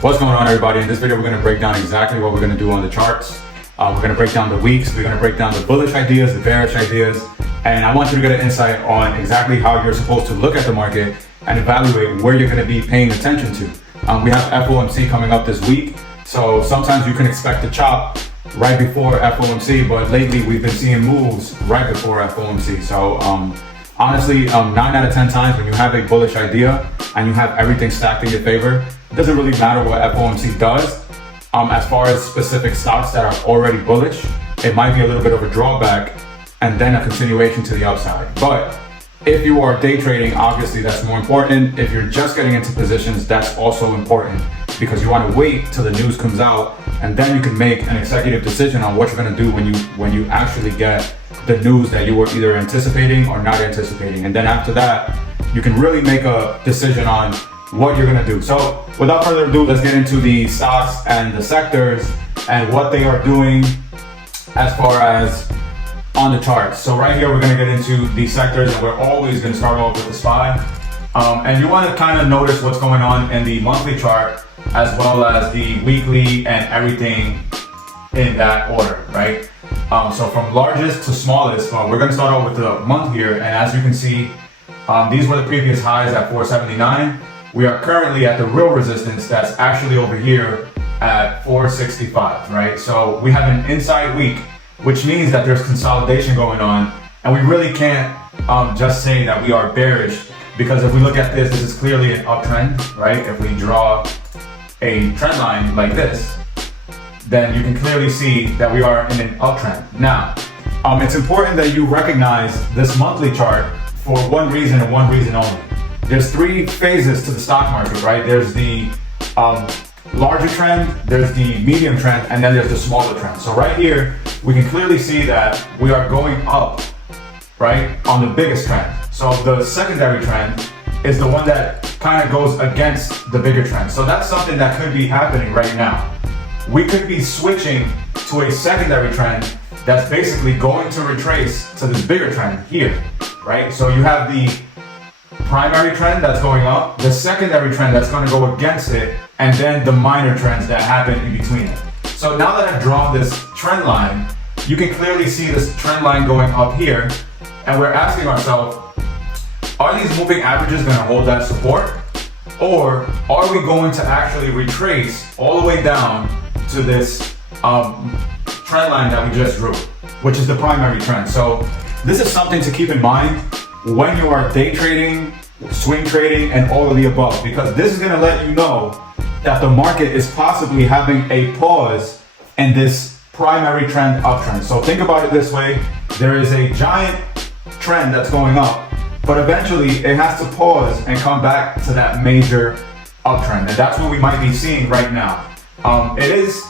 What's going on, everybody? In this video, we're going to break down exactly what we're going to do on the charts. We're going to break down the weeks. We're going to break down the bullish ideas, the bearish ideas, and I want you to get an insight on exactly how you're supposed to look at the market and evaluate where you're going to be paying attention to. We have FOMC coming up this week, so sometimes you can expect to chop right before FOMC, but lately we've been seeing moves right before FOMC. So honestly, 9 out of 10 times when you have a bullish idea and you have everything stacked in your favor, it doesn't really matter what FOMC does. As far as specific stocks that are already bullish, it might be a little bit of a drawback and then a continuation to the upside. But if you are day trading, obviously that's more important. If you're just getting into positions, that's also important, because you want to wait till the news comes out and then you can make an executive decision on what you're going to do when you actually get the news that you were either anticipating or not anticipating. And then after that, you can really make a decision on what you're going to do. So without further ado, let's get into the stocks and the sectors and what they are doing as far as on the charts. So right here, we're going to get into the sectors, and we're always going to start off with the SPY. And you want to kind of notice what's going on in the monthly chart as well as the weekly and everything in that order, right? So from largest to smallest, we're going to start off with the month here. And as you can see, these were the previous highs at 479. We are currently at the real resistance that's actually over here at 465, right? So we have an inside week, which means that there's consolidation going on, and we really can't just say that we are bearish, because if we look at this is clearly an uptrend, right? If we draw a trend line like this, then you can clearly see that we are in an uptrend. Now, it's important that you recognize this monthly chart for one reason and one reason only. There's three phases to the stock market, right? There's the larger trend, there's the medium trend, and then there's the smaller trend. So right here, we can clearly see that we are going up, right, on the biggest trend. So the secondary trend is the one that kind of goes against the bigger trend. So that's something that could be happening right now. We could be switching to a secondary trend that's basically going to retrace to this bigger trend here, right? So you have the primary trend that's going up, the secondary trend that's going to go against it, and then the minor trends that happen in between it. So now that I've drawn this trend line, you can clearly see this trend line going up here, and we're asking ourselves, are these moving averages going to hold that support, or are we going to actually retrace all the way down to this trend line that we just drew, which is the primary trend? So this is something to keep in mind when you are day trading, swing trading, and all of the above, because this is going to let you know that the market is possibly having a pause in this primary trend uptrend. So think about it this way: there is a giant trend that's going up, but eventually it has to pause and come back to that major uptrend, and that's what we might be seeing right now. It is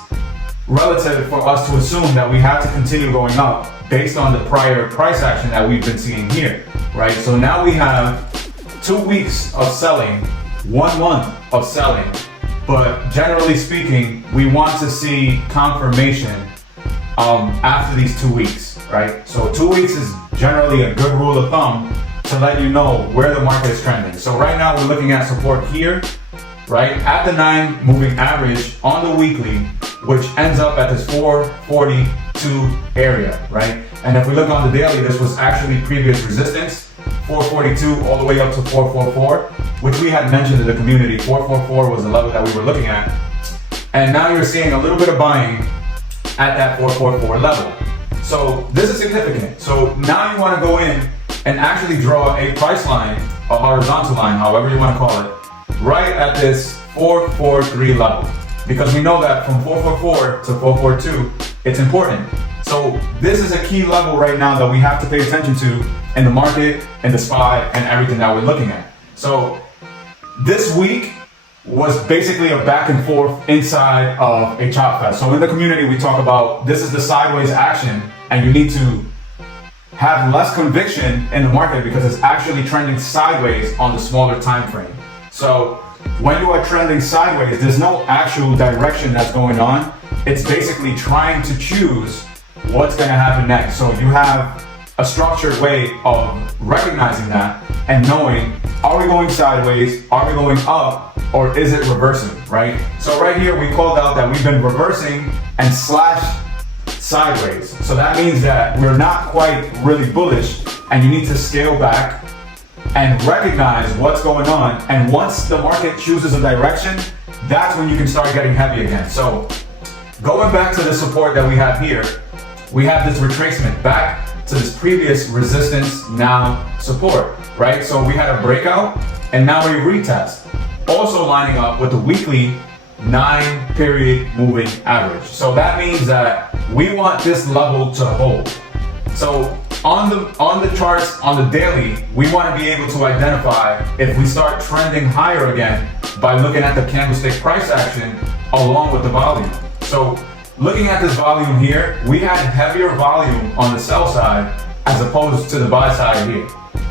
relative for us to assume that we have to continue going up based on the prior price action that we've been seeing here, right? So now we have 2 weeks of selling, 1 month of selling, but generally speaking, we want to see confirmation after these 2 weeks, right? So 2 weeks is generally a good rule of thumb to let you know where the market is trending. So right now we're looking at support here, right, at the 9 moving average on the weekly, which ends up at this 442 area, right? And if we look on the daily, this was actually previous resistance, 442 all the way up to 444, which we had mentioned in the community. 444 was the level that we were looking at. And now you're seeing a little bit of buying at that 444 level. So this is significant. So now you want to go in and actually draw a price line, a horizontal line, however you want to call it, right at this 443 level, because we know that from 444 to 442, it's important. So this is a key level right now that we have to pay attention to in the market, in the SPY, and everything that we're looking at. So this week was basically a back and forth inside of a chop fest. So in the community, we talk about this is the sideways action, and you need to have less conviction in the market because it's actually trending sideways on the smaller time frame. So when you are trending sideways, there's no actual direction that's going on. It's basically trying to choose what's going to happen next. So you have a structured way of recognizing that, and knowing, are we going sideways, are we going up, or is it reversing, right? So right here we called out that we've been reversing and slashed sideways. So that means that we're not quite really bullish, and you need to scale back and recognize what's going on. And once the market chooses a direction, that's when you can start getting heavy again. So going back to the support that we have here, we have this retracement back to this previous resistance, now support, right? So we had a breakout and now a retest, also lining up with the weekly 9-period moving average. So that means that we want this level to hold. So on the charts, on the daily, we want to be able to identify if we start trending higher again by looking at the candlestick price action along with the volume. So looking at this volume here, we had heavier volume on the sell side as opposed to the buy side here.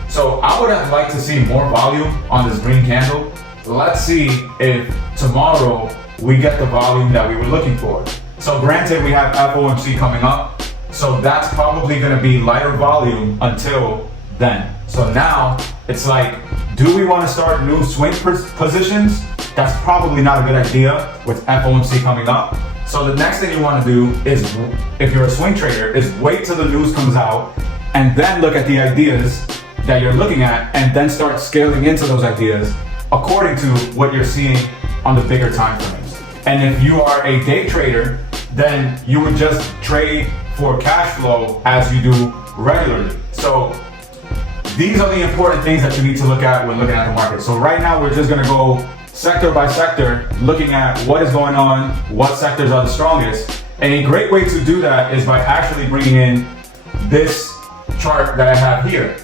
So I would have liked to see more volume on this green candle. Let's see if tomorrow we get the volume that we were looking for. So granted, we have FOMC coming up, so that's probably going to be lighter volume until then. So now it's like, do we want to start new swing positions? That's probably not a good idea with FOMC coming up. So the next thing you want to do is, if you're a swing trader, is wait till the news comes out and then look at the ideas that you're looking at and then start scaling into those ideas according to what you're seeing on the bigger time frames. And if you are a day trader, then you would just trade for cash flow as you do regularly. So these are the important things that you need to look at when looking at the market. So right now we're just going to go sector by sector, looking at what is going on, what sectors are the strongest. And a great way to do that is by actually bringing in this chart that I have here,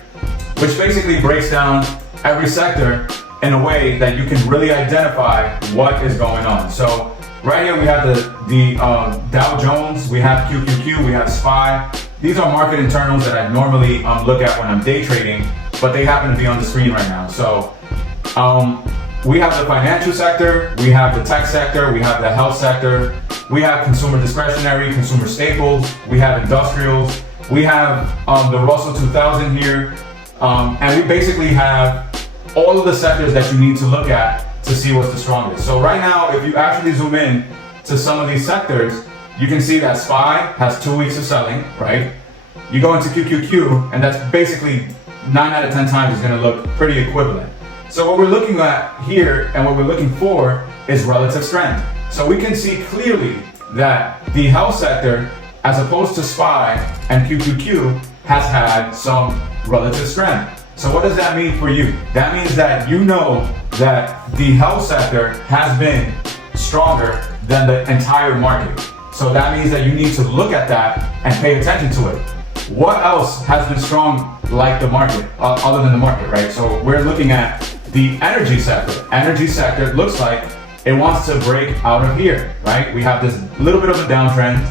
which basically breaks down every sector in a way that you can really identify what is going on. So right here we have the Dow Jones, we have QQQ, we have SPY. These are market internals that I normally look at when I'm day trading, but they happen to be on the screen right now. So we have the financial sector, we have the tech sector, we have the health sector, we have consumer discretionary, consumer staples, we have industrials, we have the Russell 2000 here, and we basically have all of the sectors that you need to look at to see what's the strongest. So right now, if you actually zoom in to some of these sectors, you can see that SPY has 2 weeks of selling, right? You go into QQQ, and that's basically 9 out of 10 times is gonna look pretty equivalent. So what we're looking at here and what we're looking for is relative strength. So we can see clearly that the health sector, as opposed to SPY and QQQ, has had some relative strength. So what does that mean for you? That means that you know that the health sector has been stronger than the entire market. So that means that you need to look at that and pay attention to it. What else has been strong like the market, other than the market, right? So we're looking at the energy sector. Energy sector looks like it wants to break out of here, right? We have this little bit of a downtrend,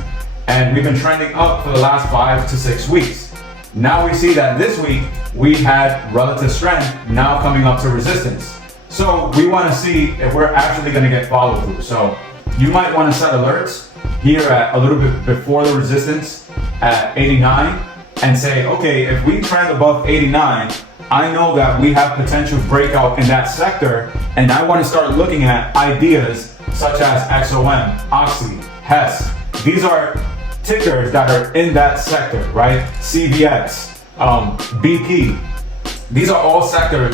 and we've been trending up for the last 5 to 6 weeks. Now we see that this week we had relative strength now coming up to resistance. So we want to see if we're actually going to get follow through. So you might want to set alerts here at a little bit before the resistance at 89 and say, okay, if we trend above 89, I know that we have potential breakout in that sector, and I want to start looking at ideas such as XOM, Oxy, Hess. These are tickers that are in that sector, right? CVX, BP. These are all sector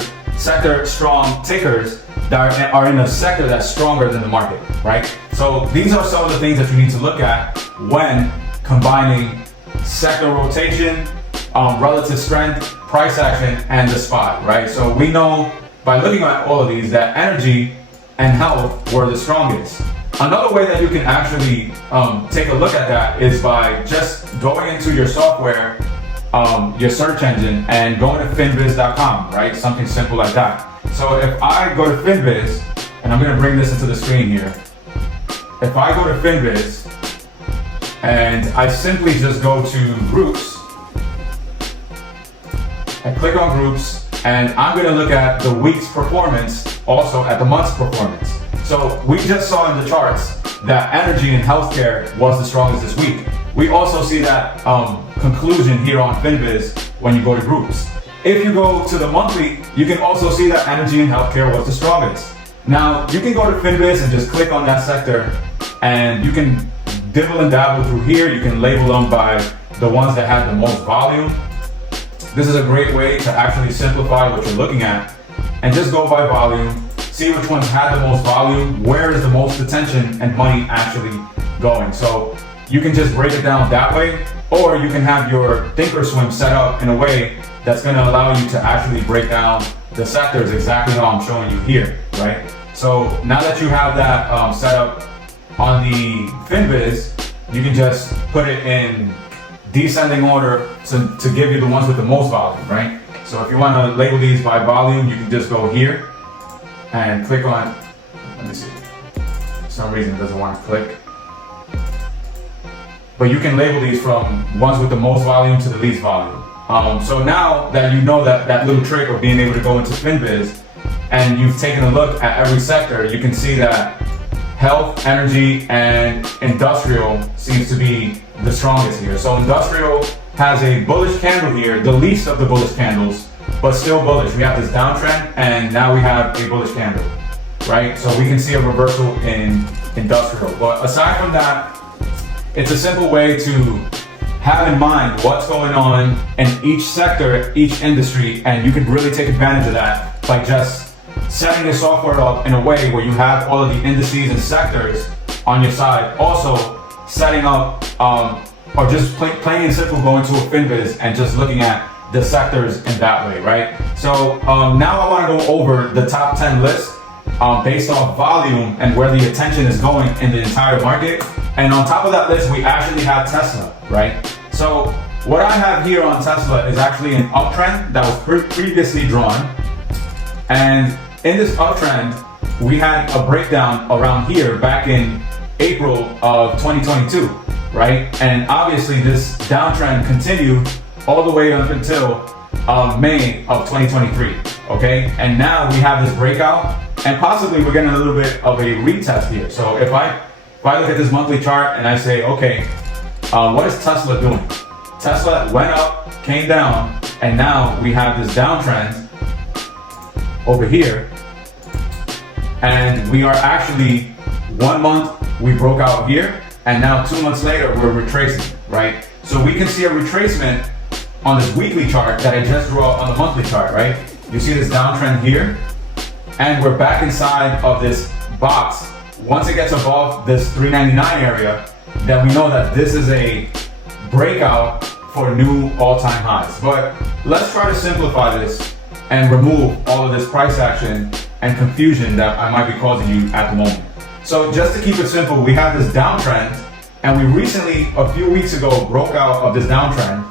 strong tickers that are in a sector that's stronger than the market, right? So these are some of the things that you need to look at when combining sector rotation, relative strength, price action, and the SPY, right? So we know by looking at all of these that energy and health were the strongest. Another way that you can actually take a look at that is by just going into your software, your search engine, and going to finviz.com, right? Something simple like that. So if I go to Finviz, and I'm going to bring this into the screen here. If I go to Finviz, and I simply just go to groups, I click on groups, and I'm going to look at the week's performance, also at the month's performance. So we just saw in the charts that energy and healthcare was the strongest this week. We also see that conclusion here on Finviz when you go to groups. if you go to the monthly, you can also see that energy and healthcare was the strongest. Now, you can go to Finviz and just click on that sector, and you can dibble and dabble through here. You can label them by the ones that have the most volume. This is a great way to actually simplify what you're looking at and just go by volume, see which ones had the most volume, where is the most attention and money actually going. So you can just break it down that way, or you can have your thinkorswim set up in a way that's going to allow you to actually break down the sectors exactly how I'm showing you here, right? So now that you have that set up on the Finviz, you can just put it in descending order to give you the ones with the most volume, right? So if you want to label these by volume, you can just go here and click on, let me see, for some reason it doesn't want to click. But you can label these from ones with the most volume to the least volume. So now that you know that little trick of being able to go into Finviz and you've taken a look at every sector, you can see that health, energy, and industrial seems to be the strongest here. So industrial has a bullish candle here, the least of the bullish candles, but still bullish. We have this downtrend, and now we have a bullish candle, right? So we can see a reversal in industrial. But aside from that, it's a simple way to have in mind what's going on in each sector, each industry, and you can really take advantage of that by just setting your software up in a way where you have all of the indices and sectors on your side. Also, setting up or just plain and simple going to a Finviz and just looking at the sectors in that way, right? So now I want to go over the top 10 list based off volume and where the attention is going in the entire market. And on top of that list, we actually have Tesla, right? So what I have here on Tesla is actually an uptrend that was previously drawn. And in this uptrend, we had a breakdown around here back in April of 2022, right? And obviously this downtrend continued all the way up until May of 2023, okay? And now we have this breakout, and possibly we're getting a little bit of a retest here. So if I look at this monthly chart and I say, okay, what is Tesla doing? Tesla went up, came down, and now we have this downtrend over here, and we are actually 1 month we broke out here, and now 2 months later we're retracing, right? So we can see a retracement on this weekly chart that I just drew out on the monthly chart, right? You see this downtrend here, and we're back inside of this box. Once it gets above this 399 area, then we know that this is a breakout for new all-time highs. But let's try to simplify this and remove all of this price action and confusion that I might be causing you at the moment. So just to keep it simple, we have this downtrend, and we recently, a few weeks ago, broke out of this downtrend,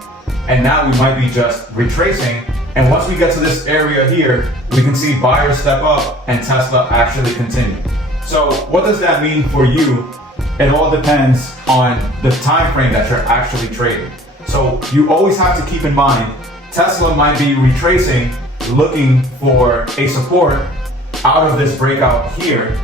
and now we might be just retracing. And once we get to this area here, we can see buyers step up and Tesla actually continue. So what does that mean for you? It all depends on the time frame that you're actually trading. So you always have to keep in mind, Tesla might be retracing, looking for a support out of this breakout here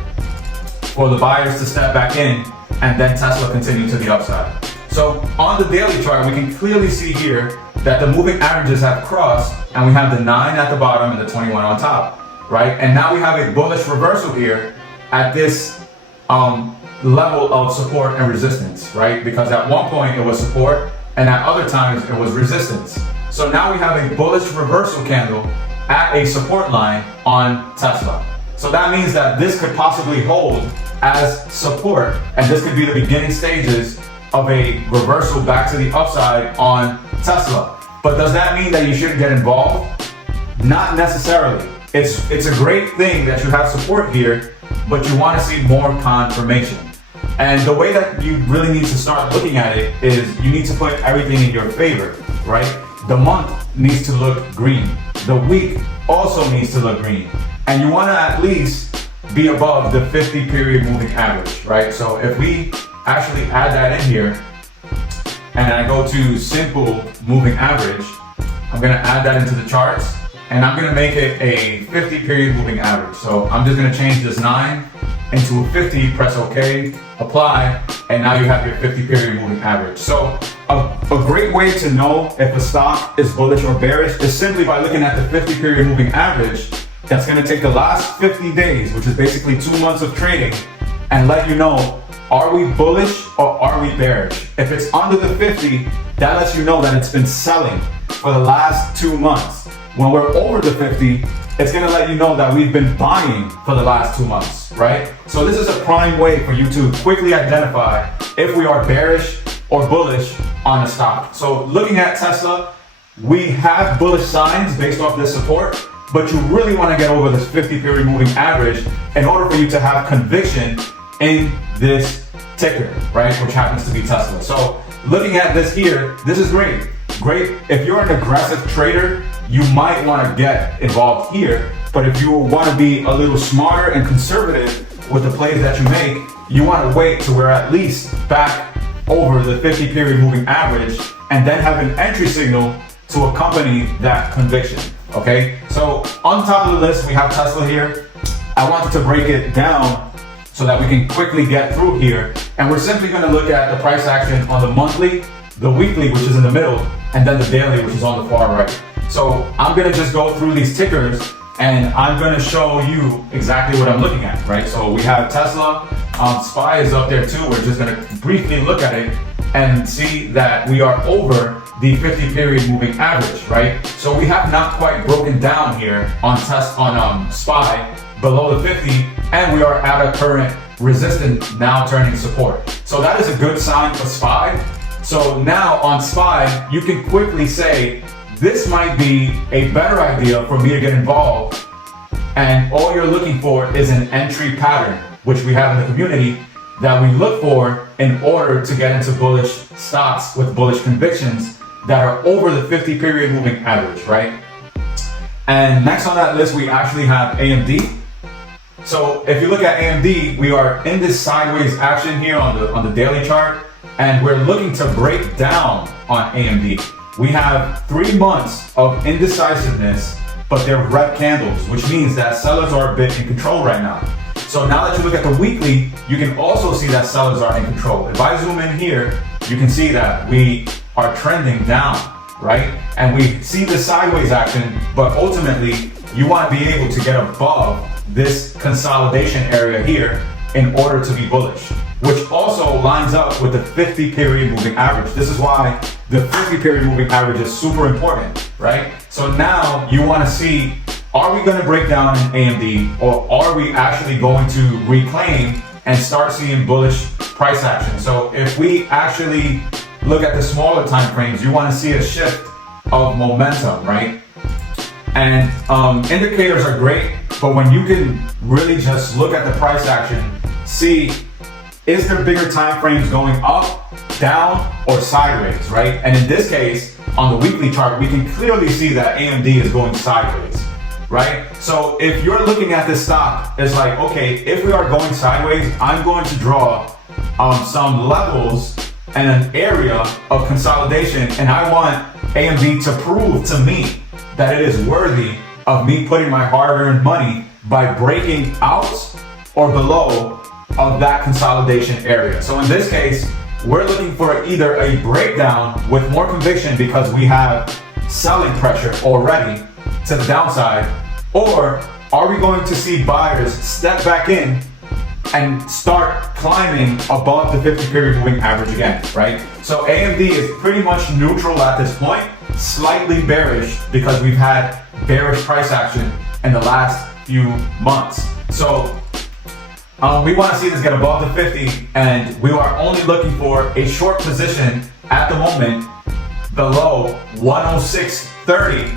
for the buyers to step back in, and then Tesla continue to the upside. So on the daily chart, we can clearly see here that the moving averages have crossed, and we have the 9 at the bottom and the 21 on top, right? And now we have a bullish reversal here at this level of support and resistance, right? Because at one point it was support, and at other times it was resistance. So now we have a bullish reversal candle at a support line on Tesla. So that means that this could possibly hold as support, and this could be the beginning stages of a reversal back to the upside on Tesla. But does that mean that you shouldn't get involved? Not necessarily. It's a great thing that you have support here, but you want to see more confirmation. And the way that you really need to start looking at it is you need to put everything in your favor, right? The month needs to look green. The week also needs to look green. And you want to at least be above the 50 period moving average, right? So if we actually add that in here, and I go to simple moving average, I'm gonna add that into the charts, and I'm gonna make it a 50 period moving average. So I'm just gonna change this 9 into a 50, press OK, apply, and now you have your 50 period moving average. So a great way to know if a stock is bullish or bearish is simply by looking at the 50 period moving average. That's going to take the last 50 days, which is basically 2 months of trading, and let you know, are we bullish or are we bearish? If it's under the 50, that lets you know that it's been selling for the last 2 months. When we're over the 50, it's going to let you know that we've been buying for the last 2 months, right? So this is a prime way for you to quickly identify if we are bearish or bullish on a stock. So looking at Tesla, we have bullish signs based off this support, but you really want to get over this 50 period moving average in order for you to have conviction in this ticker, right? Which happens to be Tesla. So looking at this here, this is great. Great. If you're an aggressive trader, you might want to get involved here. But if you want to be a little smarter and conservative with the plays that you make, you want to wait till we're at least back over the 50 period moving average and then have an entry signal to accompany that conviction. Okay, so on top of the list, we have Tesla here. I wanted to break it down so that we can quickly get through here. And we're simply going to look at the price action on the monthly, the weekly, which is in the middle, and then the daily, which is on the far right. So I'm going to just go through these tickers and I'm going to show you exactly what I'm looking at, right? So we have Tesla, SPY is up there too. We're just going to briefly look at it and see that we are over the 50 period moving average, right? So we have not quite broken down here on SPY below the 50, and we are at a current resistance now turning support. So that is a good sign for SPY. So now on SPY, you can quickly say, this might be a better idea for me to get involved. And all you're looking for is an entry pattern, which we have in the community that we look for in order to get into bullish stocks with bullish convictions that are over the 50 period moving average, right? And next on that list, we actually have AMD. So if you look at AMD, we are in this sideways action here on the daily chart, and we're looking to break down on AMD. We have 3 months of indecisiveness, but they're red candles, which means that sellers are a bit in control right now. So now that you look at the weekly, you can also see that sellers are in control. If I zoom in here, you can see that we are trending down, right? And we see the sideways action, but ultimately you want to be able to get above this consolidation area here in order to be bullish, which also lines up with the 50 period moving average. This is why the 50 period moving average is super important, right? So now you want to see, are we going to break down in AMD, or are we actually going to reclaim and start seeing bullish price action? So if we actually look at the smaller time frames, you want to see a shift of momentum, right? And indicators are great, but when you can really just look at the price action, see, is there bigger time frames going up, down, or sideways, right? And in this case, on the weekly chart, we can clearly see that AMD is going sideways, right? So if you're looking at this stock, it's like, okay, if we are going sideways, I'm going to draw some levels and an area of consolidation, and I want AMD to prove to me that it is worthy of me putting my hard-earned money by breaking out or below of that consolidation area. So in this case, we're looking for either a breakdown with more conviction because we have selling pressure already to the downside, or are we going to see buyers step back in and start climbing above the 50 period moving average again, right? So AMD is pretty much neutral at this point, slightly bearish because we've had bearish price action in the last few months. So we want to see this get above the 50, and we are only looking for a short position at the moment below 106.30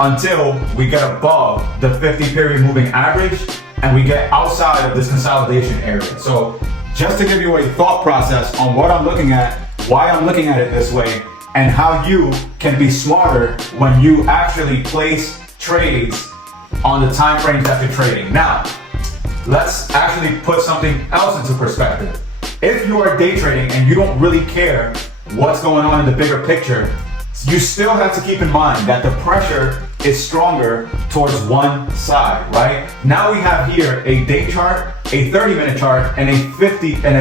until we get above the 50 period moving average and we get outside of this consolidation area. So just to give you a thought process on what I'm looking at, why I'm looking at it this way, and how you can be smarter when you actually place trades on the time frames that you're trading. Now, let's actually put something else into perspective. If you are day trading and you don't really care what's going on in the bigger picture, you still have to keep in mind that the pressure is stronger towards one side, right? Now we have here a day chart a 30-minute chart and a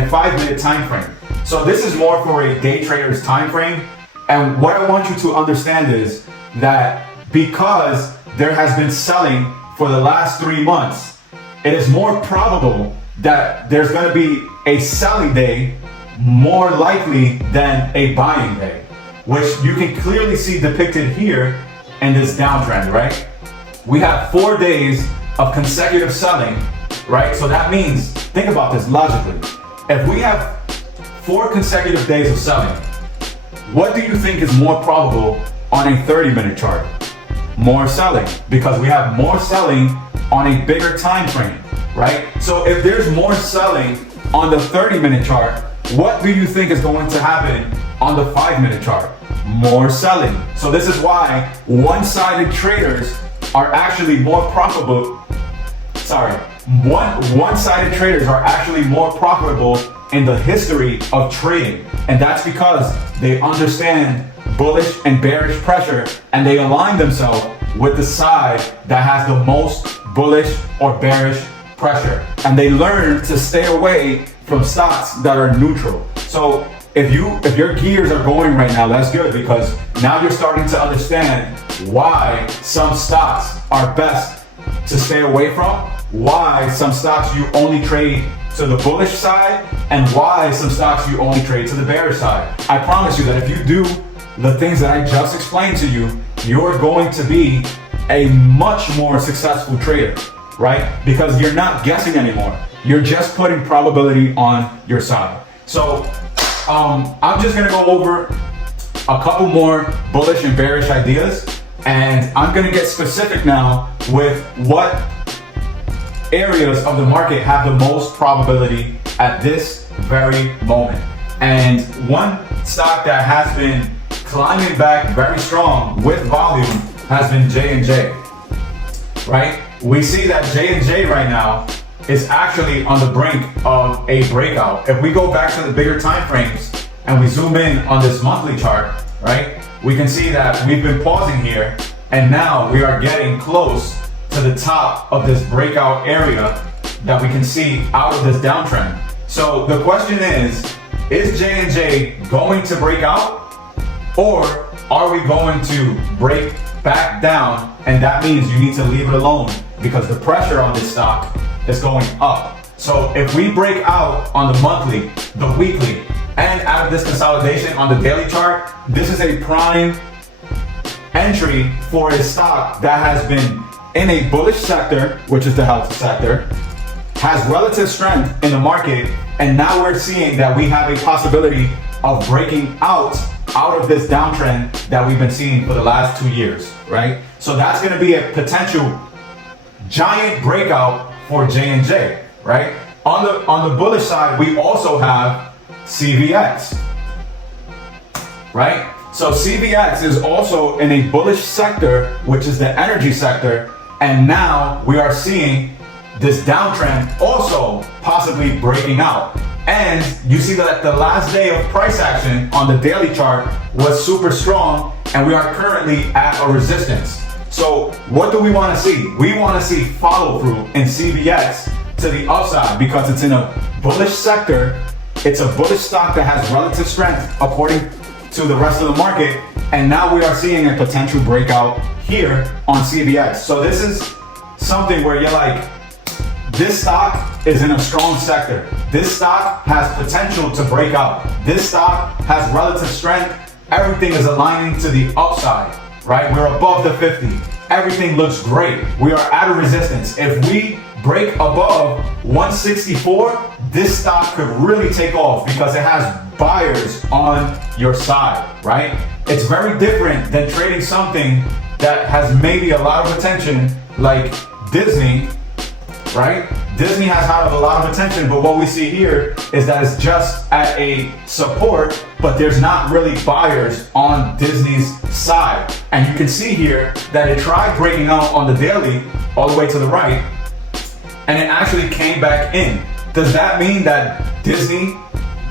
5-minute time frame. So this is more for a day trader's time frame. And what I want you to understand is that because there has been selling for the last 3 months, it is more probable that there's going to be a selling day more likely than a buying day, which you can clearly see depicted here in this downtrend, right? We have 4 days of consecutive selling, right? So that means, think about this logically. If we have 4 consecutive days of selling, what do you think is more probable on a 30-minute chart? More selling, because we have more selling on a bigger time frame, right? So if there's more selling on the 30-minute chart, what do you think is going to happen on the 5-minute chart? More selling. So this is why one-sided traders are actually more profitable. One-sided traders are actually more profitable in the history of trading. And that's because they understand bullish and bearish pressure, and they align themselves with the side that has the most bullish or bearish pressure. And they learn to stay away from stocks that are neutral. So if your gears are going right now, that's good, because now you're starting to understand why some stocks are best to stay away from, why some stocks you only trade to the bullish side, and why some stocks you only trade to the bearish side. I promise you that if you do the things that I just explained to you, you're going to be a much more successful trader, right? Because you're not guessing anymore. You're just putting probability on your side. So I'm just gonna go over a couple more bullish and bearish ideas, and I'm gonna get specific now with what areas of the market have the most probability at this very moment. And one stock that has been climbing back very strong with volume has been J&J, right? We see that J&J right now is actually on the brink of a breakout. If we go back to the bigger time frames and we zoom in on this monthly chart, right, we can see that we've been pausing here, and now we are getting close to the top of this breakout area that we can see out of this downtrend. So the question is J&J going to break out, or are we going to break back down? And that means you need to leave it alone, because the pressure on this stock is going up. So if we break out on the monthly, the weekly, and out of this consolidation on the daily chart, this is a prime entry for a stock that has been in a bullish sector, which is the health sector, has relative strength in the market, and now we're seeing that we have a possibility of breaking out of this downtrend that we've been seeing for the last 2 years, right? So that's gonna be a potential giant breakout for J&J, right? On the bullish side, we also have CVX, right? So CVX is also in a bullish sector, which is the energy sector, and now we are seeing this downtrend also possibly breaking out. And you see that the last day of price action on the daily chart was super strong, and we are currently at a resistance. So what do we want to see? We want to see follow through in CVX to the upside, because it's in a bullish sector. It's a bullish stock that has relative strength according to the rest of the market, and now we are seeing a potential breakout here on CVX. So this is something where you're like, this stock is in a strong sector. This stock has potential to break out. This stock has relative strength. Everything is aligning to the upside, right? We're above the 50. Everything looks great. We are at a resistance. If we break above 164, this stock could really take off because it has buyers on your side, right? It's very different than trading something that has maybe a lot of attention, like Disney, right? Disney has had a lot of attention, but what we see here is that it's just at a support, but there's not really buyers on Disney's side. And you can see here that it tried breaking out on the daily all the way to the right, and it actually came back in. Does that mean that Disney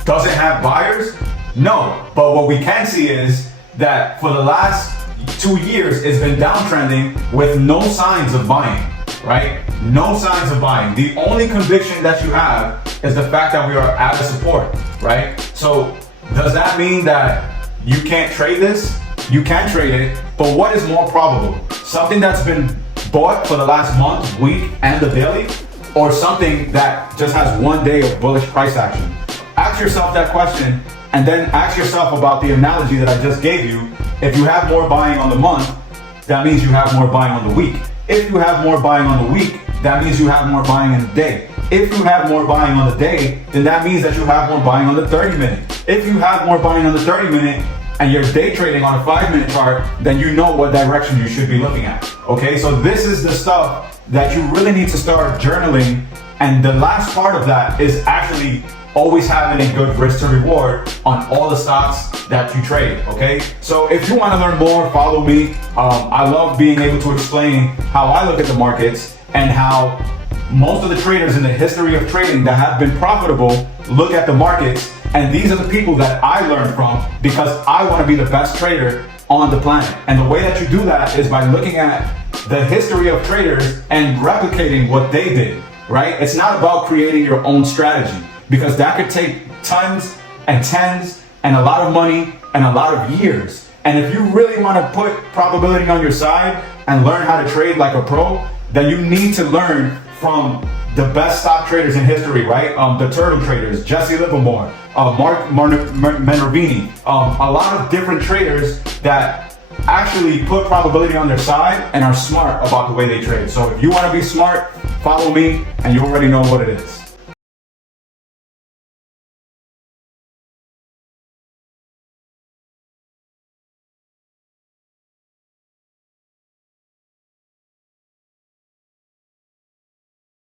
doesn't have buyers? No, but what we can see is that for the last 2 years, it's been downtrending with no signs of buying, right? no signs of buying. The only conviction that you have is the fact that we are at a support, right? So does that mean that you can't trade this? You can trade it, but what is more probable? Something that's been bought for the last month, week, and the daily, or something that just has one day of bullish price action? Ask yourself that question, and then ask yourself about the analogy that I just gave you. If you have more buying on the month, that means you have more buying on the week. If you have more buying on the week, that means you have more buying in the day. If you have more buying on the day, then that means that you have more buying on the 30 minute. If you have more buying on the 30 minute and you're day trading on a 5-minute chart, then you know what direction you should be looking at. Okay, so this is the stuff that you really need to start journaling. And the last part of that is actually always having a good risk to reward on all the stocks that you trade, okay? So if you want to learn more, follow me. I love being able to explain how I look at the markets and how most of the traders in the history of trading that have been profitable look at the markets, and these are the people that I learn from because I want to be the best trader on the planet. And the way that you do that is by looking at the history of traders and replicating what they did, right? It's not about creating your own strategy, because that could take tons and tens and a lot of money and a lot of years. And if you really want to put probability on your side and learn how to trade like a pro, then you need to learn from the best stock traders in history, right? The turtle traders, Jesse Livermore, Mark Minervini, a lot of different traders that actually put probability on their side and are smart about the way they trade. So if you want to be smart, follow me, and you already know what it is.